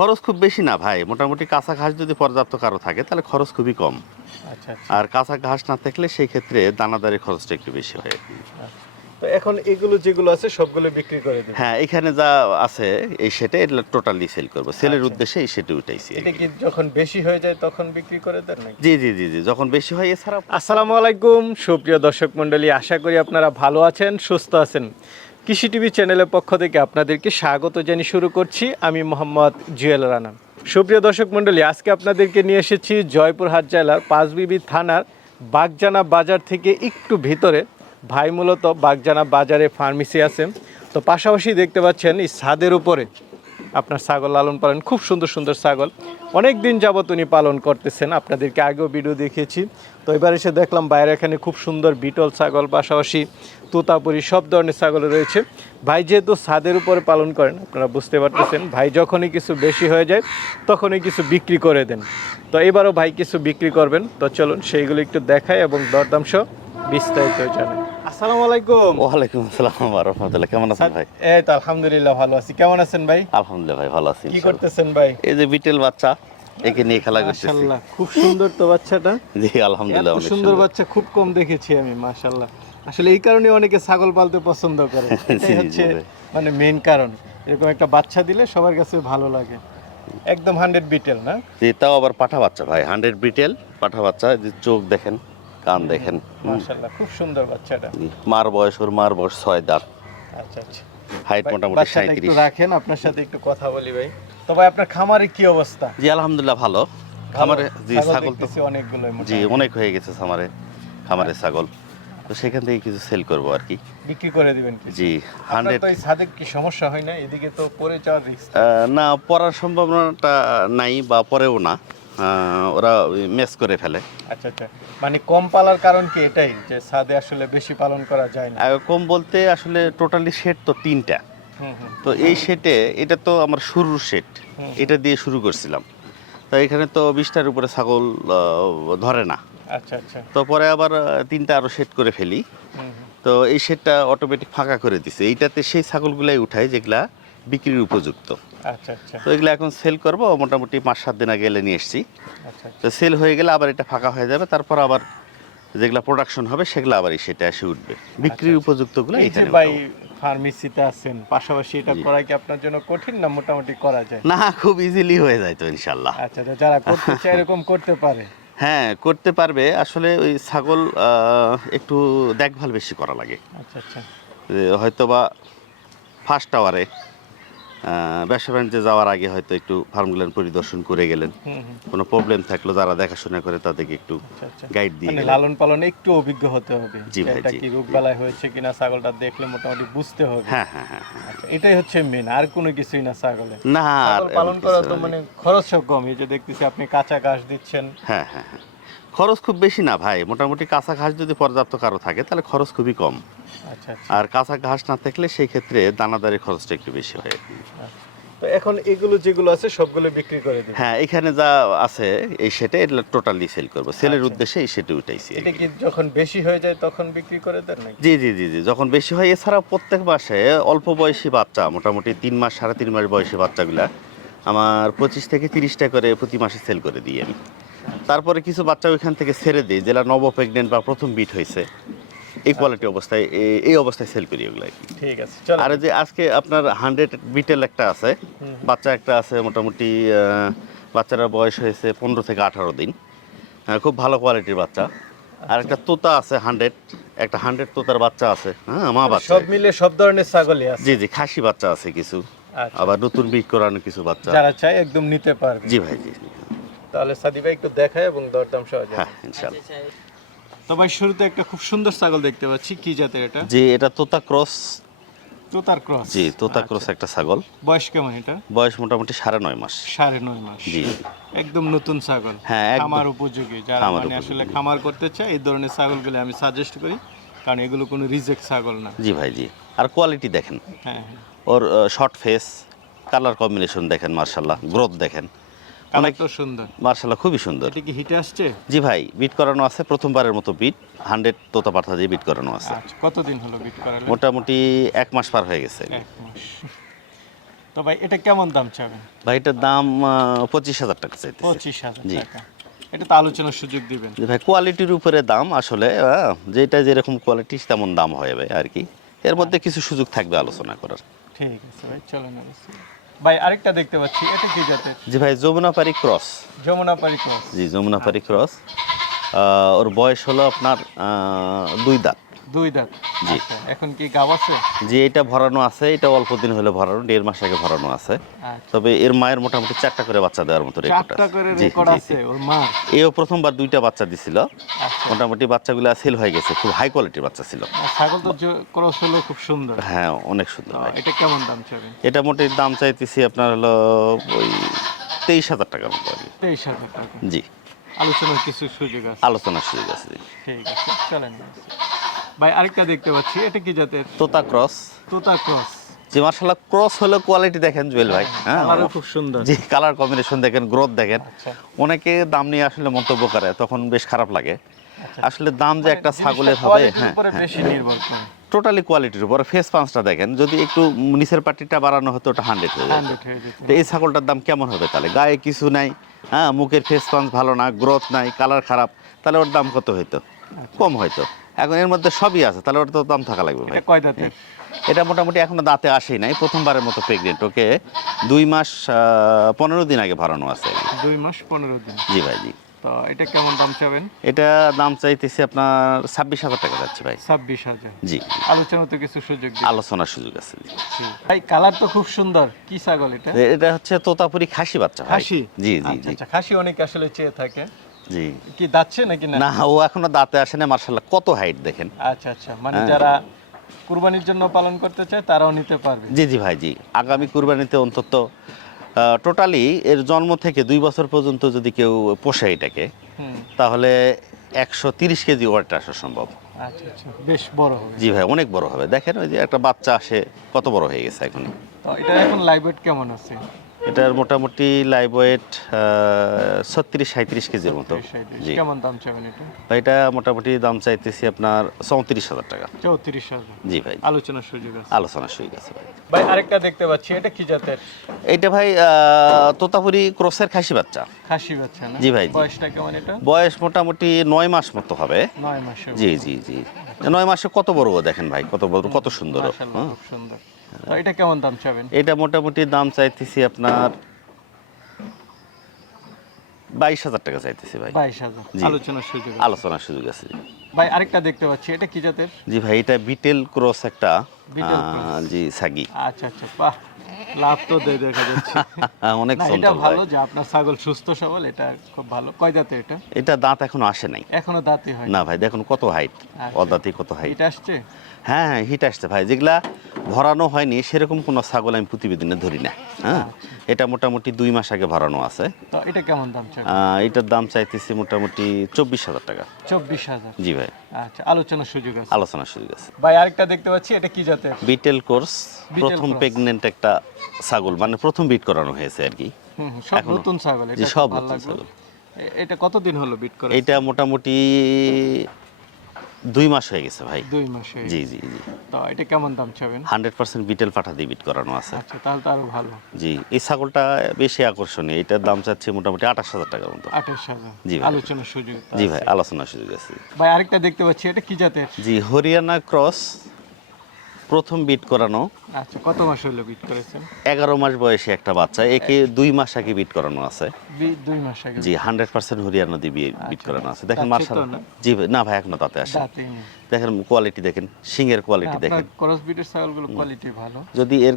খরচ খুব বেশি না ভাই। মোটামুটি কাঁচা ঘাস যদি পর্যাপ্ত কারও থাকে তাহলে খরচ খুবই কম। আচ্ছা আচ্ছা। আর কাঁচা ঘাস না থাকলে সেই ক্ষেত্রে দানাদারি খরচটা একটু বেশি হয়। তো এখন এগুলো যেগুলো আছে সবগুলো বিক্রি করে দেবেন হ্যাঁ এখানে যা আছে এই সেটে এটা টোটালি সেল করব। সেলের। উদ্দেশ্যে এই সেটে উঠাইছি এটা কি। যখন বেশি হয়ে যায় তখন বিক্রি করে দেন নাকি? জি জি জি জি যখন বেশি হয় এছাড়া আসসালামু আলাইকুম সুপ্রিয় দর্শক মণ্ডলী আশা করি আপনারা ভালো আছেন সুস্থ আছেন। কৃষি টিভি চ্যানেলের পক্ষ থেকে আপনাদেরকে স্বাগত জানিয়ে শুরু করছি। আমি মোহাম্মদ জুয়েল রানা। সুপ্রিয় দর্শক মণ্ডলী, আজকে আপনাদেরকে নিয়ে এসেছি জয়পুরহাট জেলার পাঁচবিবি থানার বাগজানা বাজার থেকে একটু ভিতরে। ভাই মূলত বাগজানা বাজারে ফার্মেসি আছে। তো পাশাপাশি দেখতে পাচ্ছেন এই ছাদের উপরে আপনার ছাগল লালন পালন, খুব সুন্দর সুন্দর ছাগল। অনেক দিন যাবত উনি পালন করতেছেন, আপনাদেরকে আগেও ভিডিও দেখিয়েছি। তো এবার এসে দেখলাম বাইরে এখানে খুব সুন্দর বিটল ছাগল, পাশাপাশি তোতাপুরি, সব ধরনের ছাগল রয়েছে। ভাই যেহেতু ছাদের উপরে পালন করেন, আপনারা বুঝতে পারতেছেন, ভাই যখনই কিছু বেশি হয়ে যায়, তখনই কিছু বিক্রি করে দেন। তো এবারও ভাই কিছু বিক্রি করবেন, তো চলুন সেইগুলো একটু দেখায় এবং দরদাম সহ বিস্তারিত আসসালামু আলাইকুম। ওয়ালাইকুম আসসালাম রহমতুল্লাহ। কেমন আছেন ভাই? এই তো আলহামদুলিল্লাহ ভালো আছি। কেমন আছেন ভাই? আলহামদুলিল্লাহ ভাই ভালো আছি কি করতেছেন ভাই? এই যে বিটেল বাচ্চা একে নিয়ে খেলা করতেছি। মাশাআল্লাহ খুব সুন্দর তো বাচ্চাটা। জি আলহামদুলিল্লাহ অনেক সুন্দর বাচ্চা খুব কম দেখেছি আমি মাশাআল্লাহ। আসলে এই কারণে অনেকে ছাগল পালতে পছন্দ করে। এটাই হচ্ছে মানে মেইন কারণ। এরকম একটা বাচ্চা দিলে সবার কাছে ভালো লাগে। একদম হান্ড্রেড বিটেল না? জি তাও আবার পাঠা বাচ্চা ভাই। হান্ড্রেড বিটেল পাঠা বাচ্চা যে চোখ দেখেন। কান দেখেন। মাশাআল্লাহ খুব সুন্দর বাচ্চাটা। মার বয়স ওর মার বয়স ছয় দাঁত। আচ্ছা আচ্ছা। হাইট মোটামুটি বাচ্চাটা একটু সাঁত্রিশ রাখেন আপনার সাথে একটু কথা বলি ভাই। তো ভাই আপনার খামারে কি অবস্থা? জি আলহামদুলিল্লাহ ভালো। খামারে জি ছাগল তো অনেকগুলো জি অনেক হয়ে গেছে খামারে খামারে ছাগল। তো সেখান থেকে কিছু সেল করব আর কি। বিক্রি করে দিবেন কি জি আপনার হান্ড্রেড তো এই ছাদে কি সমস্যা হয় না? এদিকে তো পড়ে যাওয়ার রিস্ক না পড়ার সম্ভাবনাটা নাই বা পরেও না। ওরা মেস করে ফেলে। আচ্ছা আচ্ছা। মানে কম পালার কারণ কি এটাই যে ছাদে আসলে বেশি পালন করা যায় না? কম বলতে আসলে টোটালি সেট তো তিনটা। তো এই সেটে এটা তো আমার শুরুর সেট এটা দিয়ে শুরু করছিলাম। তো এখানে তো বিশটার উপরে ছাগল ধরে না। আচ্ছা আচ্ছা। তো পরে আবার তিনটা আরও সেট করে ফেলি। তো এই সেটটা অটোমেটিক ফাঁকা করে দিছে। এইটাতে সেই ছাগলগুলাই উঠায় যেগুলা বিক্রির উপযুক্ত। আচ্ছা আচ্ছা। তো এগুলো এখন সেল করব মোটামুটি পাঁচ সাত দিন আগে এলে নিয়ে এসছি। আচ্ছা আচ্ছা। তো সেল হয়ে গেলে আবার এটা ফাঁকা হয়ে যাবে তারপর আবার যেগুলা প্রোডাকশন হবে সেগুলো আবার সেটা এসে উঠবে। বিক্রির আচ্ছা। উপযুক্তগুলো এই যে এখানে ভাই ফার্মেসিতে আছেন পাশাপাশি এটা। করা কি আপনার জন্য কঠিন না মোটামুটি করা যায়? না খুব ইজিলি হয়ে যায় তো ইনশাল্লাহ আচ্ছা তো যারা করতে চায় এরকম করতে পারে। হ্যাঁ করতে পারবে। আসলে ওই ছাগল একটু দেখভাল বেশি করা লাগে। আচ্ছা আচ্ছা। হয়তো বা ফার্স্ট আওয়ারে ব্যবসা বাণিজ্যে যাওয়ার আগে হয়তো একটু ফার্মগুলো পরিদর্শন করে গেলেন। কোনো প্রবলেম থাকল যারা দেখাশোনা করে তাদেরকে একটু আচ্ছা আচ্ছা। গাইড দিয়ে মানে লালন পালনে একটু অভিজ্ঞ হতে হবে। জি ভাই। কি রোগ বালাই হয়েছে কিনা ছাগলটা দেখলে মোটামুটি বুঝতে হবে। হ্যাঁ হ্যাঁ হ্যাঁ হ্যাঁ। আচ্ছা এটাই হচ্ছে মেন আর কোনো কিছুই না ছাগলে। না পালন করা তো। মানে খরচও কম এই যে দেখতেছি আপনি কাঁচা ঘাস দিচ্ছেন। হ্যাঁ হ্যাঁ হ্যাঁ। খরচ খুব বেশি না ভাই। মোটামুটি কাঁচা ঘাস যদি পর্যাপ্ত কারও থাকে তাহলে খরচ খুবই কম। আচ্ছা আচ্ছা। আর কাঁচা ঘাস না থাকলে সেই ক্ষেত্রে দানাদারি খরচটা একটু বেশি হয়। তো এখন এগুলো যেগুলো আছে সবগুলো বিক্রি করে দিবেন হ্যাঁ এখানে যা আছে এই সেটে এটা টোটালি সেল করব। সেলের। উদ্দেশ্যে এই সেটে উঠাইছি এটা কি যখন বেশি হয়ে যায় তখন বিক্রি করে দেন নাকি? জি জি জি জি যখন বেশি হয় এছাড়া প্রত্যেক মাসে অল্প বয়সী বাচ্চা মোটামুটি তিন মাস সাড়ে তিন মাস বয়সী বাচ্চাগুলা আমার পঁচিশ থেকে তিরিশটা করে প্রতি মাসে সেল করে দিই আমি। তারপরে কিছু বাচ্চা ওইখান থেকে ছেড়ে দিই যেটা নব প্রেগনেন্ট বা প্রথম বিট হয়েছে। এই কোয়ালিটি অবস্থায় এই অবস্থায় সেল করি ওগুলো ঠিক আছে আর যে আজকে আপনার হান্ড্রেড বিটেল একটা আছে বাচ্চা একটা আছে মোটামুটি আহ, বাচ্চাটার বয়স হয়েছে পনেরো থেকে আঠারো দিন। খুব ভালো কোয়ালিটির বাচ্চা। আর একটা তোতা আছে হান্ড্রেড একটা হান্ড্রেড তোতার বাচ্চা আছে হ্যাঁ মা বাচ্চা। সব মিলে সব ধরনের ছাগলই আছে। জি জি খাসি বাচ্চা আছে কিছু। আচ্ছা। আবার নতুন বিট করানো কিছু বাচ্চা। যারা চায় একদম নিতে পারবে। জি ভাই জি। তাহলে সাদি ভাই একটু দেখায় এবং দরদাম সহ হ্যাঁ ইনশাল্লাহ তো ভাই শুরুতে একটা খুব সুন্দর ছাগল দেখতে পাচ্ছি। কি জাতের এটা? জি এটা তোতা ক্রস। তোতার ক্রস। জি তোতা ক্রস একটা ছাগল। বয়স কেমন এটা? বয়স মোটামুটি সাড়ে নয় মাস। সাড়ে নয় মাস। জি। একদম নতুন ছাগল। হ্যাঁ। খামার উপযোগী। যারা মানে আসলে খামার করতে চায় এই ধরনের ছাগলগুলো আমি সাজেস্ট করি। কারণ এগুলো কোনো রিজেক্ট ছাগল না। জি ভাই জি। আর কোয়ালিটি দেখেন। হ্যাঁ হ্যাঁ। ওর শর্ট ফেস কালার কম্বিনেশন দেখেন মার্শাল্লাহ গ্রোথ দেখেন। তো সুন্দর। মার্শাল্লাহ খুবই সুন্দর। এটা কি হিটে আসছে? জি ভাই বিট করানো আছে প্রথমবারের মতো বিট হান্ড্রেড তোতা পাঠা দিয়ে বিট করানো আছে। আচ্ছা কতদিন হলো বিট মোটামুটি এক মাস পার হয়ে গেছে। এক মাস। তো ভাই এটা কেমন দাম চাবেন? ভাই এটার দাম পঁচিশ হাজার টাকা চাইতেছে। পঁচিশ হাজার। টাকা। এটা তো আলোচনার সুযোগ দিবেন। ভাই কোয়ালিটির উপরে দাম আসলে যেটা যেরকম কোয়ালিটি তেমন দাম হবে আর কি। এর মধ্যে কিছু সুযোগ থাকবে আলোচনা করার। ঠিক আছে ভাই চলেন ভাই আরেকটা দেখতে পাচ্ছি এটা কি জাতের? জি ভাই যমুনাপাড়ি ক্রস। যমুনাপাড়ি ক্রস। জি যমুনাপাড়ি ক্রস। ওর বয়স হলো আপনার দুই দাঁত। দুই দাঁত। জি। আচ্ছা, এখন কি গাব আছে? যে এটা ভরানো আছে এটা অল্প দিন হলে ভরানো দেড় মাস আগে ভরানো আছে। আচ্ছা। তবে এর মায়ের মোটামুটি চারটা করে বাচ্চা দেওয়ার মতো রেকর্ড চারটা আছে। করে রেকর্ড আছে ওর মা। এও প্রথমবার দুইটা বাচ্চা দিছিল। আচ্ছা। মোটামুটি বাচ্চাগুলো সেল হয়ে গেছে খুব হাই কোয়ালিটির বাচ্চা ছিল। ছাগল তো ক্রস হলো খুব সুন্দর। হ্যাঁ অনেক সুন্দর এটা কেমন দাম চাবেন? এটা মোটে দাম চাইতেছি আপনার হলো ওই তেইশ হাজার টাকার মতো তেইশ হাজার টাকা। জি। আলোচনার কিছু সুযোগ আছে। আলোচনার সুযোগ আছে ঠিক আছে চলেন। ভাই আরেকটা দেখতে পাচ্ছি। এটা কি জাতের? তোতা ক্রস। তোতা ক্রস। যে মার্শাল্লাহ ক্রস হলো কোয়ালিটি দেখেন জুয়েল ভাই। হ্যাঁ খুব সুন্দর। জি কালার কম্বিনেশন দেখেন গ্রোথ দেখেন। আচ্ছা। অনেকে দাম নিয়ে আসলে মন্তব্য করে তখন বেশ খারাপ লাগে। আচ্ছা। আসলে দাম যে একটা মানে ছাগলের হবে হ্যাঁ হ্যাঁ। বেশি নির্ভর করে। টোটালি কোয়ালিটির উপর ফেস পাঁচটা দেখেন যদি একটু নিচের পাটিটা বাড়ানো হতো ওটা হান্ড্রেড হয়ে যেত। হান্ড্রেড হয়ে যেত। তো এই ছাগলটার দাম কেমন হবে তাহলে? গায়ে কিছু নাই হ্যাঁ মুখের ফেস পাঞ্চ ভালো না গ্রোথ নাই কালার খারাপ তাহলে ওর দাম কত হইতো? কম হয়তো এখন এর মধ্যে সবই আছে তাহলে ওটা তো দাম থাকা লাগবে ভাই। এটা কয় দাঁতের এটা মোটামুটি এখনও দাঁতে আসেই নাই প্রথমবারের মতো প্রেগনেন্ট ওকে দুই মাস পনেরো দিন আগে ভরানো আছে। দুই মাস পনেরো দিন। জি ভাই জি। তো এটা কেমন দাম চাবেন? এটা দাম চাইতেছি আপনার ছাব্বিশ হাজার টাকা যাচ্ছে ভাই। ছাব্বিশ হাজার। জি। আলোচনা তো কিছু সুযোগ আলোচনার সুযোগ আছে। ভাই কালার তো খুব সুন্দর। কি ছাগল এটা? এটা হচ্ছে তোতাপুরি খাসি বাচ্চা খাসি? জি জি আচ্ছা, জি আচ্ছা খাসি অনেক আসলে চেয়ে থাকে। জি। কি দাচ্ছে নাকি না? না ও এখনও দাঁতে আসে না মার্শাল্লাহ কত হাইট দেখেন। আচ্ছা আচ্ছা মানে। যারা কুরবানির জন্য পালন করতে চায় তারাও নিতে পারবে। জি জি ভাই জি। আগামী কুরবানিতে অন্তত টোটালি এর জন্ম থেকে দুই বছর পর্যন্ত যদি কেউ পোষে এটাকে তাহলে একশো তিরিশ কেজি ওয়েট আসা সম্ভব। আচ্ছা আচ্ছা বেশ বড় হবে। জি ভাই অনেক বড় হবে। দেখেন ওই যে একটা বাচ্চা আসে কত বড় হয়ে গেছে এখন। তো এটা এখন লাইভ কেমন আছে? এটার মোটামুটি লাইভ ওয়েট ছত্রিশ সাঁত্রিশ কেজির মতো। জি। কেমন দাম চাবেন এটা? এটা মোটামুটি দাম চাইতেছি আপনার চৌত্রিশ হাজার টাকা। চৌত্রিশ হাজার। জি ভাই। আলোচনার সুযোগ আছে। আলোচনার সুযোগ আছে ভাই। ভাই আরেকটা দেখতে পাচ্ছি এটা কি জাতের? এইটা ভাই তোতাপুরি ক্রসের খাসি বাচ্চা। খাসি বাচ্চা না? জি ভাই, বয়সটা কেমন এটা? বয়স মোটামুটি নয় মাস মতো হবে। নয় মাসে জি জি জি। নয় মাসে কত বড় দেখেন ভাই কত বড় কত সুন্দর। হ্যাঁ। সুন্দর। এটা কেমন দাম চাবেন? এটা মোটামুটি দাম চাইতেছি আপনার বাইশ হাজার টাকা চাইতেছি ভাই। বাইশ হাজার। আলোচনার সুযোগ আলোচনার সুযোগ আছে। ভাই আরেকটা দেখতে পাচ্ছি। এটা কি জাতের? জি ভাই এটা বিটেল ক্রস একটা। জি সাগি। আচ্ছা আচ্ছা বাহ। লাভ তো দেখা যাচ্ছে। অনেক এটা ভালো যে আপনার ছাগল সুস্থ সবল এটা খুব ভালো। কয় দাঁতে এটা? এটা দাঁত এখনও আসে নাই। এখনও দাঁতই হয় না ভাই দেখুন কত হাইট আচ্ছা। অদাঁতি কত হাইট এটা আসছে? হ্যাঁ হ্যাঁ হিট আসছে ভাই। যেগুলা ভরানো হয়নি সেরকম কোনো ছাগল আমি প্রতিবেদনে ধরি না। হ্যাঁ। এটা মোটামুটি দুই মাস আগে ভরানো আছে। তো এটা কেমন দাম আহ, এটার দাম চাইতেছি মোটামুটি চব্বিশ হাজার টাকা। চব্বিশ হাজার? জি ভাই। আচ্ছা আলোচনার সুযোগ আছে। আলোচনার সুযোগ আছে। ভাই আরেকটা দেখতে পাচ্ছি এটা কি জাতের? বিটেল কোর্স প্রথম প্রেগনেন্ট একটা ছাগল মানে প্রথম বিট করানো হয়েছে আর কি। সব নতুন ছাগল এটা সব নতুন ছাগল। এটা কতদিন হলো বিট করে এইটা মোটামুটি দুই মাস হয়ে গেছে ভাই। দুই মাস হয়ে জি জি জি। তো এটা কেমন দাম চাবেন? হান্ড্রেড পার্সেন্ট বিটেল পাঠা দিয়ে বিট করানো আছে। আচ্ছা তাহলে তো আরও ভালো। জি এই ছাগলটা বেশি আকর্ষণীয়। এটার দাম চাচ্ছে মোটামুটি আঠাশ হাজার টাকার মতো। আঠাশ হাজার। জি ভাই। আলোচনার সুযোগ জি ভাই আলোচনার সুযোগ আছে। ভাই আরেকটা দেখতে পাচ্ছি এটা কি জাতের? জি হরিয়ানা ক্রস প্রথম বিট করানো। আচ্ছা কত মাস হলো বিট করেছেন? এগারো মাস বয়সে একটা বাচ্চা একে দুই মাস আগে বিট করানো আছে। দুই মাস আগে। জি হান্ড্রেড পার্সেন্ট হরিয়ানা দিয়ে বিট আচ্ছা। করানো আছে। দেখেন মাশাআল্লাহ। মার্শাল জি না ভাই এখনও তাতে আসে দেখেন কোয়ালিটি দেখেন সিংয়ের কোয়ালিটি দেখেন। ক্রস বিটের ছাগলগুলো কোয়ালিটি ভালো। যদি এর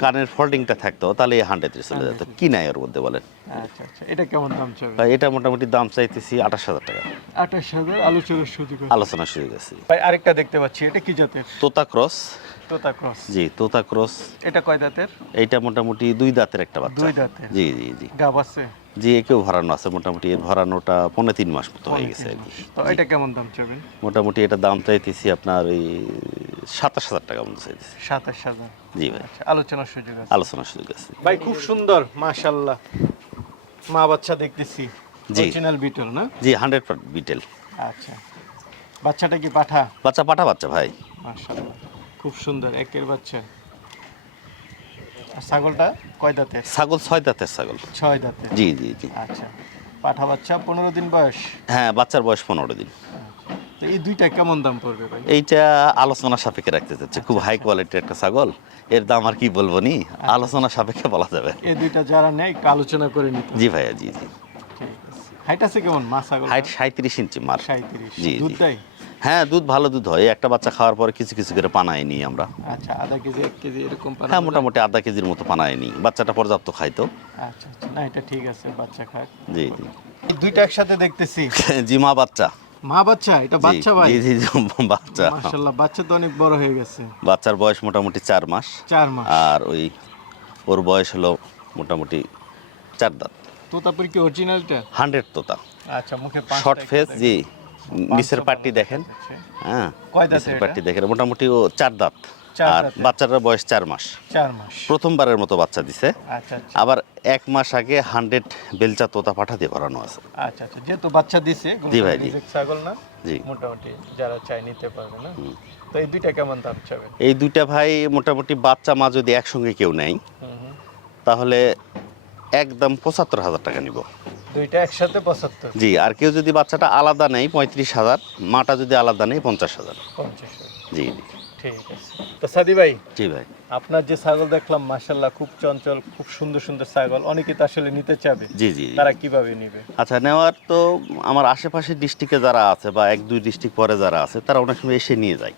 কানের ফোল্ডিংটা থাকতো তাহলে এই হান্ড্রেড চলে যেত। কি নাই ওর মধ্যে বলেন? আচ্ছা আচ্ছা এটা কেমন দাম এটা মোটামুটি দাম চাইতেছি আঠাশ হাজার টাকা। আঠাশ হাজার আলোচনার সুযোগ আলোচনার সুযোগ আছে। ভাই আরেকটা দেখতে পাচ্ছি এটা কি জাতের? তোতা ক্রস। তোতা ক্রস। জি তোতা ক্রস। এটা কয় দাঁতের? এইটা মোটামুটি দুই দাঁতের একটা বাচ্চা। দুই দাঁতের? জি জি জি। গাব আছে? জি একেও ভরানো আছে মোটামুটি এর ভরানোটা পনেরো তিন মাস মতো হয়ে গেছে আর কি। তো এটা কেমন দাম চাবেন? মোটামুটি এটা দাম চাইতেছি আপনার ওই সাতাশ হাজার টাকা মতো চাইতেছি। সাতাশ হাজার। জি ভাই। আচ্ছা আলোচনার সুযোগ আছে। আলোচনার সুযোগ আছে। ভাই খুব সুন্দর মাশাল্লাহ মা বাচ্চা দেখতেছি জি। অরিজিনাল বিটল না? জি হান্ড্রেড বিটেল আচ্ছা। বাচ্চাটা কি পাঠা? বাচ্চা পাঠা বাচ্চা ভাই। মাশাল্লাহ খুব সুন্দর একের বাচ্চা। আর ছাগলটা কয় দাঁতে ছাগল ছয় দাঁতের ছাগল। ছয় দাঁতে জি জি জি। আচ্ছা। পাঠা বাচ্চা পনেরো দিন বয়স? হ্যাঁ বাচ্চার বয়স পনেরো দিন। তো এই দুইটা কেমন দাম পড়বে ভাই? এইটা আলোচনা সাপেক্ষে রাখতে চাচ্ছে। খুব হাই কোয়ালিটির একটা ছাগল। এর দাম আর কি বলব নি? আলোচনা সাপেক্ষে বলা যাবে। এই দুইটা যারা নেয় একটু আলোচনা করে নিতে জি ভাইয়া জি জি। হাইট আছে। কেমন? মা ছাগল হাইট সাঁত্রিশ ইঞ্চি মার। সাঁত্রিশ জি, দুধ দেয়? হ্যাঁ দুধ ভালো দুধ হয়। একটা বাচ্চা খাওয়ার পরে কিছু কিছু করে পানায় নিই আমরা। আচ্ছা আধা কেজি এক কেজি এরকম পানা হ্যাঁ মোটামুটি আধা কেজির মতো পানায় নিই। বাচ্চাটা পর্যাপ্ত খাইতো আচ্ছা আচ্ছা। না এটা ঠিক আছে বাচ্চা খায়। জি জি। দুইটা একসাথে দেখতেছি। জি মা বাচ্চা। মা বাচ্চা এটা বাচ্চা ভাই। জি জি বাচ্চা। মাশাআল্লাহ বাচ্চা তো অনেক বড় হয়ে গেছে। বাচ্চার বয়স মোটামুটি চার মাস। চার মাস। আর ওই ওর বয়স হলো মোটামুটি চার দাঁত। তোতা তোতাপুরি কি অরিজিনালটা হান্ড্রেড তোতা। আচ্ছা মুখে পাঁচটা শর্ট ফেস জি। নিচের পাট্টি দেখেন। হ্যাঁ নিচের? দেখেন মোটামুটি ও চার দাঁত। আর বাচ্চাটার বয়স চার মাস। চার মাস। প্রথমবারের মতো বাচ্চা দিছে। আচ্ছা আচ্ছা। আবার এক মাস আগে হান্ড্রেড বেলচা তোতা পাঠা দিয়ে ভরানো আছে। আচ্ছা আচ্ছা যেহেতু বাচ্চা দিছে জি ভাই, জি। ছাগল না জি। মোটামুটি যারা চাই নিতে পারবে না। তো এই দুইটা কেমন দাম চাবেন? এই দুইটা ভাই মোটামুটি বাচ্চা মা যদি একসঙ্গে কেউ নেয়। তাহলে একদম পঁচাত্তর হাজার টাকা নিব। দুইটা একসাথে পঁচাত্তর। জি আর কেউ যদি বাচ্চাটা আলাদা নেয় পঁয়ত্রিশ হাজার মাটা যদি আলাদা নেয় পঞ্চাশ হাজার। পঞ্চাশ জি জি। ঠিক আছে। তো সাদি ভাই জি ভাই। আপনার যে ছাগল দেখলাম মাশাল্লাহ খুব চঞ্চল খুব সুন্দর সুন্দর ছাগল। অনেকে তো আসলে নিতে চাবে। জি জি। তারা কীভাবে নিবে? আচ্ছা নেওয়ার তো আমার আশেপাশের ডিস্ট্রিক্টে যারা আছে বা এক দুই ডিস্ট্রিক্ট পরে যারা আছে তারা অনেক সময় এসে নিয়ে যায়।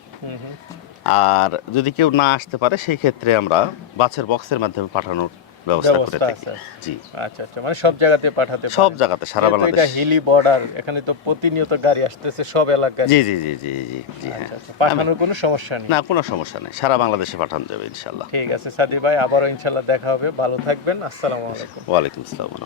আর যদি কেউ না আসতে পারে সেই ক্ষেত্রে আমরা বাসের বক্সের মাধ্যমে পাঠানোর ব্যবস্থা করে থাকি। জি। আচ্ছা আচ্ছা মানে সব জায়গাতে পাঠাতে সব জায়গাতে সারা বাংলাদেশ এটা হিলি বর্ডার এখানে তো প্রতিনিয়ত গাড়ি আসতেছে সব এলাকায়। জি জি জি জি জি জি হ্যাঁ। আচ্ছা আচ্ছা পাঠানোর কোনো সমস্যা নেই। না কোনো সমস্যা নেই। সারা বাংলাদেশে পাঠানো যাবে ইনশাল্লাহ ঠিক আছে সাদি ভাই আবারও ইনশাল্লাহ দেখা হবে। ভালো থাকবেন। আসসালামু আলাইকুম। ওয়ালাইকুম আসসালাম।